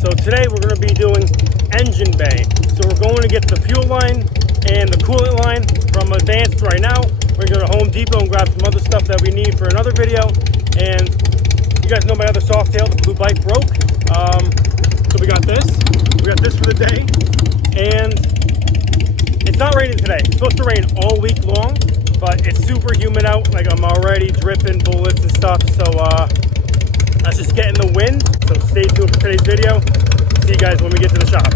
So today we're going to be doing engine bay. So we're going to get the fuel line and the coolant line from Advanced right now. We're going to go to Home Depot and grab some other stuff that we need for another video. And you guys know my other Softail, the blue bike, broke. So we got this. We got this for the day. And it's not raining today. It's supposed to rain all week long, but it's super humid out. Like, I'm already dripping bullets and stuff. So let's just get in the wind. So stay tuned for today's video. See you guys when we get to the shop.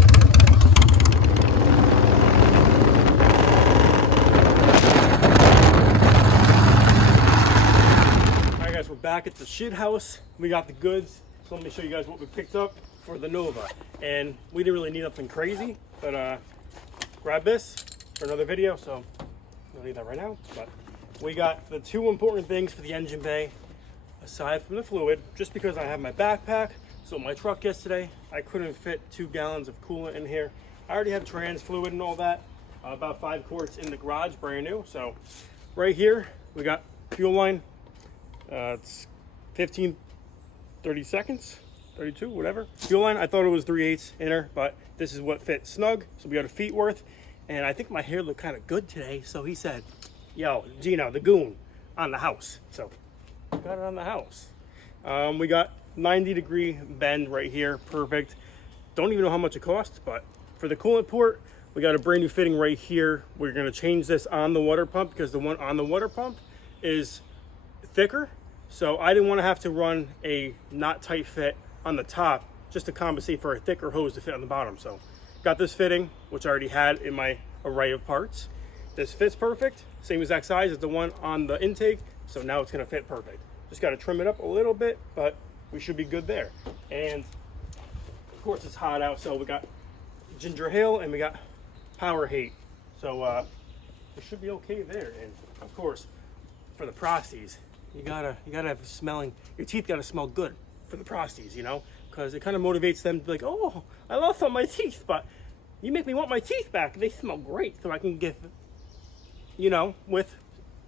Alright guys, we're back at the shit house. We got the goods. So let me show you guys what we picked up for the Nova. And we didn't really need nothing crazy, but grab this for another video. So we don't need that right now. But we got the two important things for the engine bay, aside from the fluid, just because I have my backpack. So my truck yesterday, I couldn't fit 2 gallons of coolant in here. I already have trans fluid and all that, about 5 quarts in the garage, brand new. So right here, we got fuel line. It's 15, 30 seconds, 32, whatever. Fuel line, I thought it was 3/8 inner, but this is what fit snug. So we got a feet worth. And I think my hair looked kind of good today. So he said, yo, Gino, the goon, on the house. So got it on the house. We got 90-degree bend right here, perfect. Don't even know how much it costs, but for the coolant port, we got a brand new fitting right here. We're gonna change this on the water pump because the one on the water pump is thicker. So I didn't want to have to run a not tight fit on the top just to compensate for a thicker hose to fit on the bottom. So got this fitting, which I already had in my array of parts. This fits perfect, same exact size as the one on the intake. So now it's gonna fit perfect. Just got to trim it up a little bit, but we should be good there. And of course it's hot out, so we got ginger ale and we got power hate. So we should be okay there. And of course, for the prosties, you gotta have smelling. Your teeth gotta smell good for the prosties, you know, because it kind of motivates them to be like, oh, I lost all my teeth, but you make me want my teeth back. They smell great, so I can get, you know, with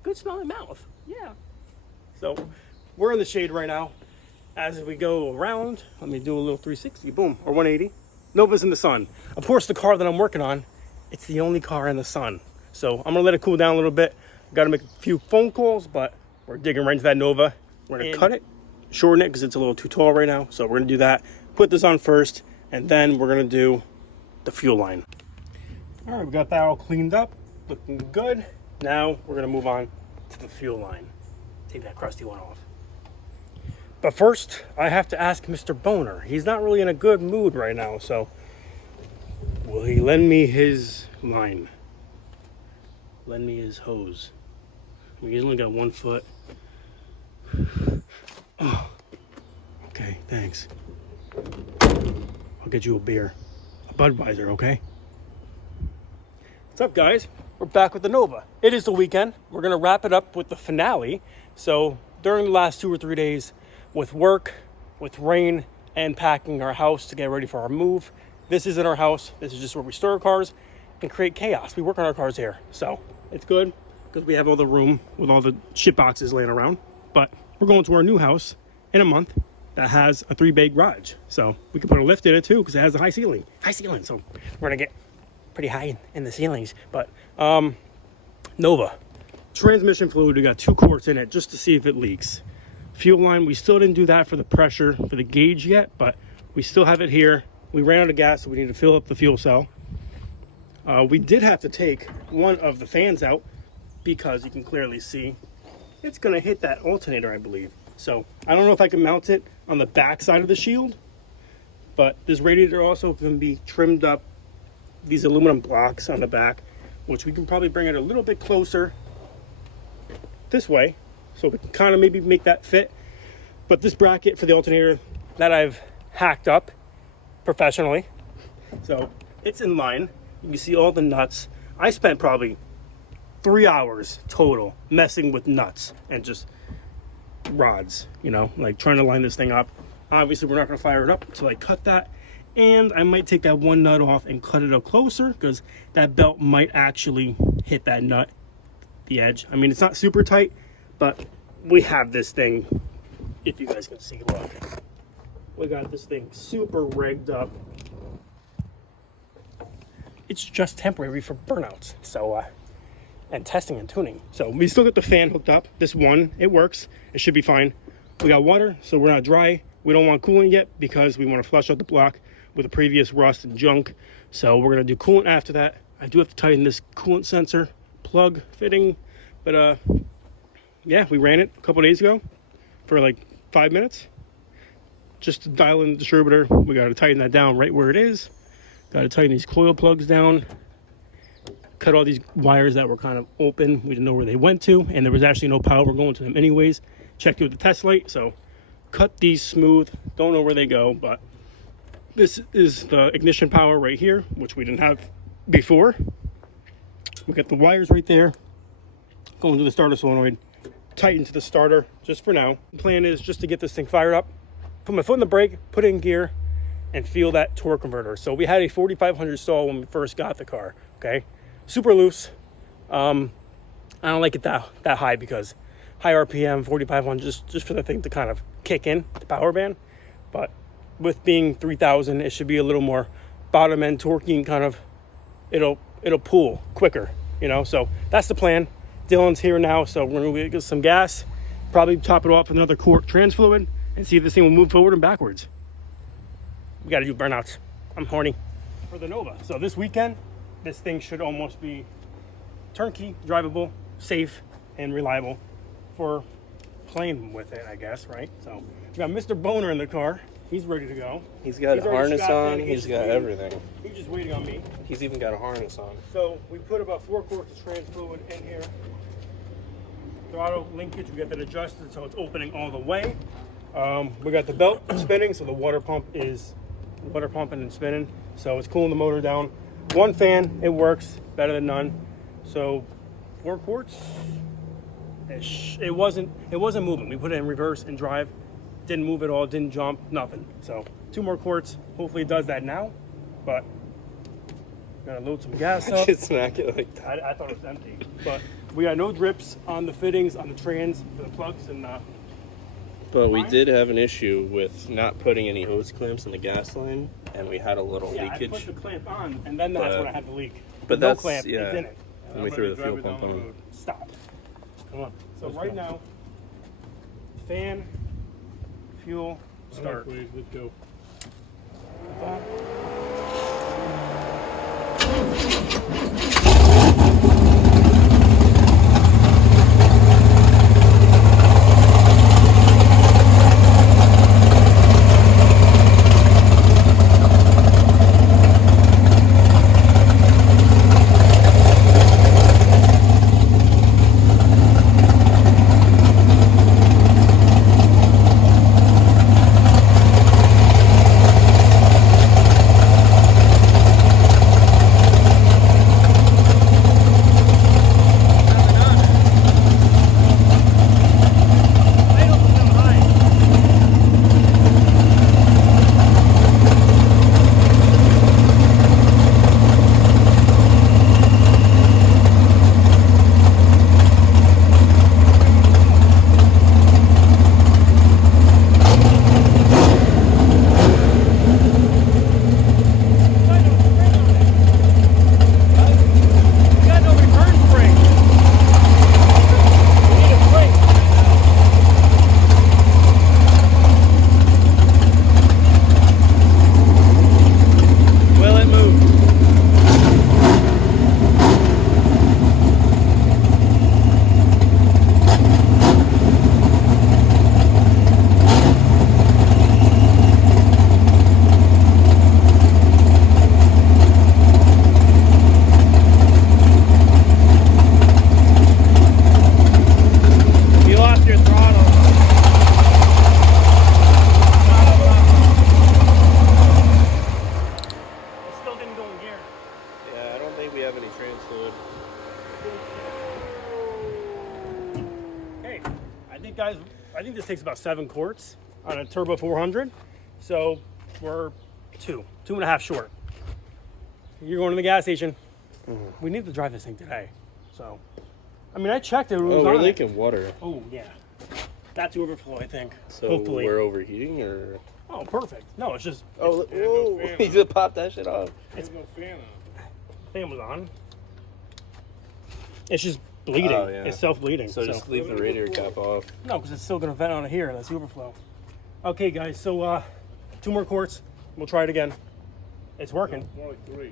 good smelling mouth. Yeah. So we're in the shade right now. As we go around, let me do a little 360, boom, or 180. Nova's in the sun. Of course, the car that I'm working on, it's the only car in the sun. So I'm gonna let it cool down a little bit. Gotta make a few phone calls, but we're digging right into that Nova. We're gonna cut it, shorten it, because it's a little too tall right now. So we're gonna do that, put this on first, and then we're gonna do the fuel line. All right, we got that all cleaned up, looking good. Now we're gonna move on to the fuel line. Take that crusty one off. But first, I have to ask Mr. Boner. He's not really in a good mood right now, so will he lend me his line? Lend me his hose. I mean, he's only got 1 foot. Oh, okay, thanks. I'll get you a beer. A Budweiser, okay? What's up, guys? We're back with the Nova. It is the weekend. We're gonna wrap it up with the finale. So during the last 2 or 3 days, with work, with rain, and packing our house to get ready for our move. This isn't our house. This is just where we store our cars and create chaos. We work on our cars here. So it's good because we have all the room with all the shit boxes laying around. But we're going to our new house in a month that has a 3-bay garage. So we can put a lift in it too because it has a high ceiling. So we're gonna get pretty high in the ceilings. But Nova. Transmission fluid, we got 2 quarts in it just to see if it leaks. Fuel line, we still didn't do that for the pressure for the gauge yet, but we still have it here. We ran out of gas, so we need to fill up the fuel cell. We did have to take one of the fans out because you can clearly see it's gonna hit that alternator, I believe. So I don't know if I can mount it on the back side of the shield, but this radiator also can be trimmed up, these aluminum blocks on the back, which we can probably bring it a little bit closer this way, so we can kind of maybe make that fit. But this bracket for the alternator that I've hacked up professionally, so it's in line. You can see all the nuts. I spent probably 3 hours total messing with nuts and just rods, you know, like trying to line this thing up. Obviously, we're not going to fire it up until I cut that. And I might take that one nut off and cut it up closer because that belt might actually hit that nut, the edge. I mean, it's not super tight, but we have this thing, if you guys can see, look. We got this thing super rigged up. It's just temporary for burnouts. So, and testing and tuning. So we still got the fan hooked up. This one, it works. It should be fine. We got water, so we're not dry. We don't want coolant yet because we want to flush out the block with the previous rust and junk. So we're gonna do coolant after that. I do have to tighten this coolant sensor plug fitting, but yeah, we ran it a couple days ago for like 5 minutes just to dial in the distributor. We got to tighten that down right where it is. Got to tighten these coil plugs down, cut all these wires that were kind of open. We didn't know where they went to, and there was actually no power going to them anyways. Checked it with the test light, so cut these smooth. Don't know where they go, but this is the ignition power right here, which we didn't have before. We got the wires right there going to the starter solenoid, tighten to the starter just for now. The plan is just to get this thing fired up, put my foot in the brake, put it in gear, and feel that torque converter. So we had a 4500 stall when we first got the car, okay? Super loose. I don't like it that high because high RPM, 4500, just for the thing to kind of kick in, the power band. But with being 3000, it should be a little more bottom end torquing, kind of, it'll pull quicker, you know? So that's the plan. Dylan's here now, so we're gonna get some gas, probably top it off with another quart trans fluid, and see if this thing will move forward and backwards. We got to do burnouts. I'm horny for the Nova. So this weekend, this thing should almost be turnkey, drivable, safe, and reliable for playing with it, I guess, right? So we got Mr. Boner in the car. He's ready to go. He's got a harness on. He's got everything. He's just waiting on me. He's even got a harness on. So we put about 4 quarts of trans fluid in here. Throttle linkage, we got that adjusted so it's opening all the way. We got the belt spinning, so the water pump is water pumping and spinning, so it's cooling the motor down. 1 fan, it works better than none. So 4 quarts. It wasn't moving. We put it in reverse and drive, didn't move at all, didn't jump, nothing. So 2 more quarts. Hopefully it does that now, but gotta load some gas up. Just smack it like that. I thought it was empty, but we got no drips on the fittings, on the trans, for the plugs, and but we did have an issue with not putting any hose clamps in the gas line, and we had a little leakage. I put the clamp on, and then that's when I had the leak. But no that's, clamp, yeah, it didn't. and we threw the fuel pump on. Stop. Come on. So right now, fan, fuel, start. Please, let's go. Guys, I think this takes about 7 quarts on a turbo 400, so we're 2.5 short. You're going to the gas station. We need to drive this thing today, so I mean I checked it. It was we're on leaking water. Oh yeah, that's overflow, I think. So hopefully we're overheating, or Oh, perfect. No, it's just Oh, whoa! He just popped that shit off. There's no fan on. fan was on. It's just bleeding. Oh, yeah. It's self-bleeding. So just leave the radiator cap off. No, because it's still going to vent on it here. That's the overflow. Okay, guys. So 2 more quarts. We'll try it again. It's working. More like 3.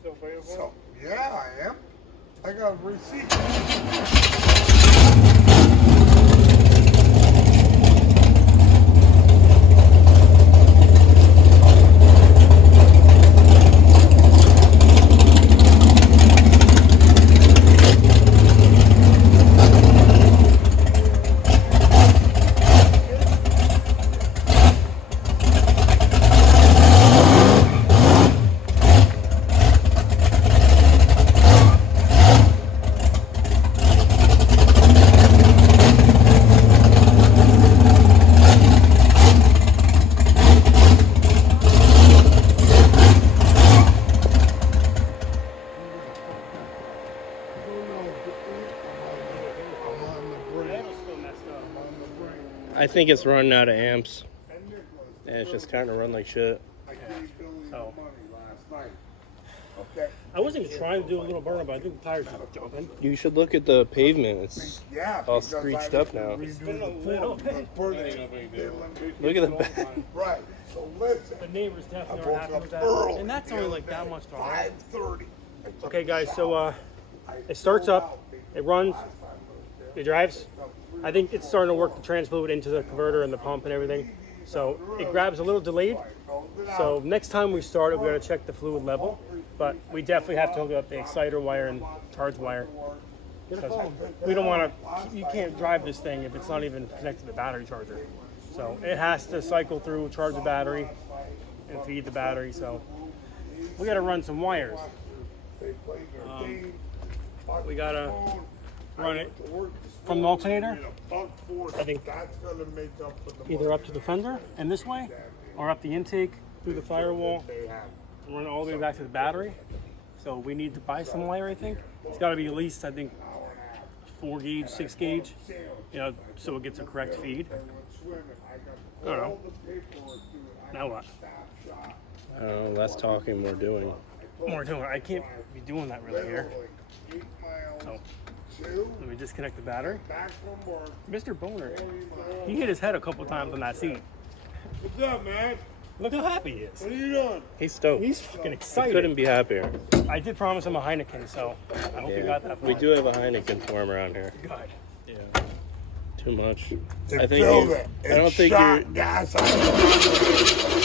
Still available? So, yeah, I am. I got a receipt. I think it's running out of amps. And it's just kind of run like shit. I gave Billy the Oh. money last night. Okay. I wasn't trying to do a little burner, but I think the tires are jumping. You should look at the pavement. It's Yeah. all because screeched I up now. redo the form before they Look at the back. Right. So listen. The neighbors I definitely woke are happy up with that. early And that's the only other like that day, much taller. 5:30. Okay, guys. So it starts up. It runs. It drives. I think it's starting to work the trans fluid into the converter and the pump and everything. So it grabs a little delayed. So next time we start it, we got to check the fluid level. But we definitely have to hook up the exciter wire and charge wire. Because we don't want to, you can't drive this thing if it's not even connected to the battery charger. So it has to cycle through, charge the battery, and feed the battery. So we got to run some wires. We got to run it from the alternator, I think that's gonna make up for the either up to the fender and this way, or up the intake through the firewall they have. and run it all the way back to the battery. So we need to buy some wire, I think. It's got to be at least, I think, 4 gauge, 6 gauge, you know, so it gets a correct feed. I don't know. Now what? I don't know, less talking, more doing. More doing. I can't be doing that really here. So let me disconnect the battery. Mr. Boner, he hit his head a couple times on that seat. What's up, man? Look how happy he is. What are you doing? He's stoked. He's fucking I excited. couldn't be happier. I did promise him a Heineken, so I hope you got that for We him. do have a Heineken for him around here. Good. Yeah. Too much. They I think filled you, it. I don't It think shot you're. gas out of it.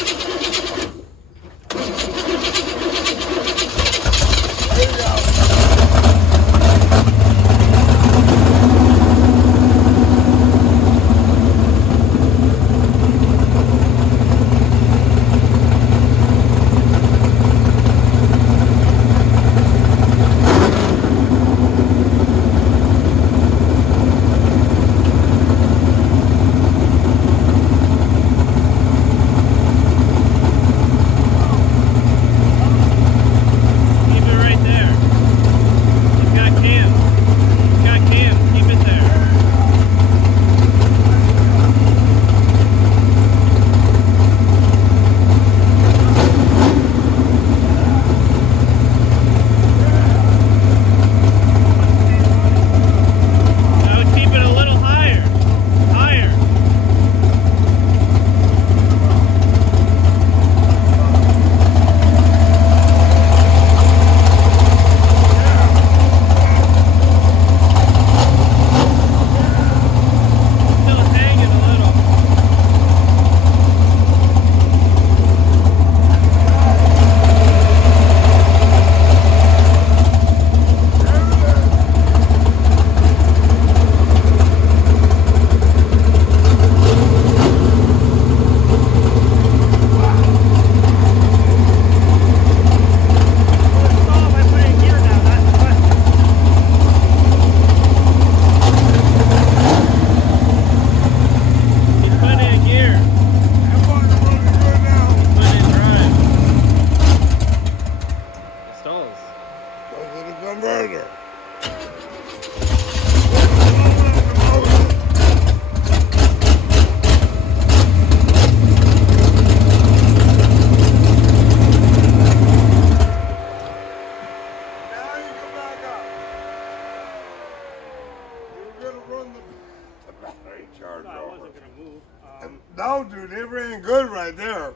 right there.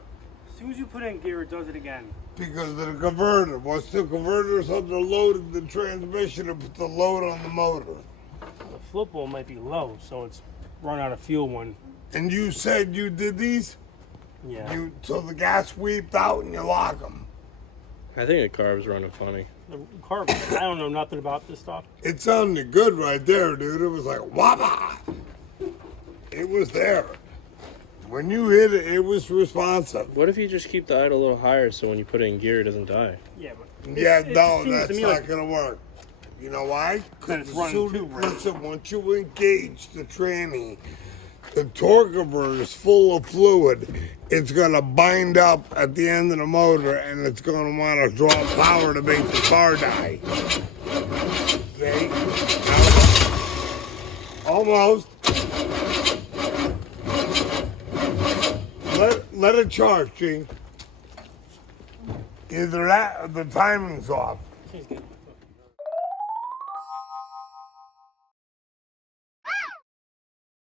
As soon as you put it in gear, it does it again. Because of the converter. Once the converter's under load of the transmission, it puts the load on the motor. The flip wheel might be low, so it's run out of fuel when. And you said you did these? Yeah. So the gas weeped out and you lock them. I think the carb's running funny. The Carb, I don't know nothing about this stuff. It sounded good right there, dude. It was like, wabba! It was there. When you hit it, it was responsive. What if you just keep the idle a little higher so when you put it in gear, it doesn't die? Yeah, but Yeah, it no, seems that's to me not like gonna work. You know why? Then it's running too right. Listen, once you engage the tranny, the torque converter is full of fluid. It's gonna bind up at the end of the motor, and it's gonna want to draw power to make the car die. See? Almost. Let it charge, Gene. Either that or the timing's off. she's good.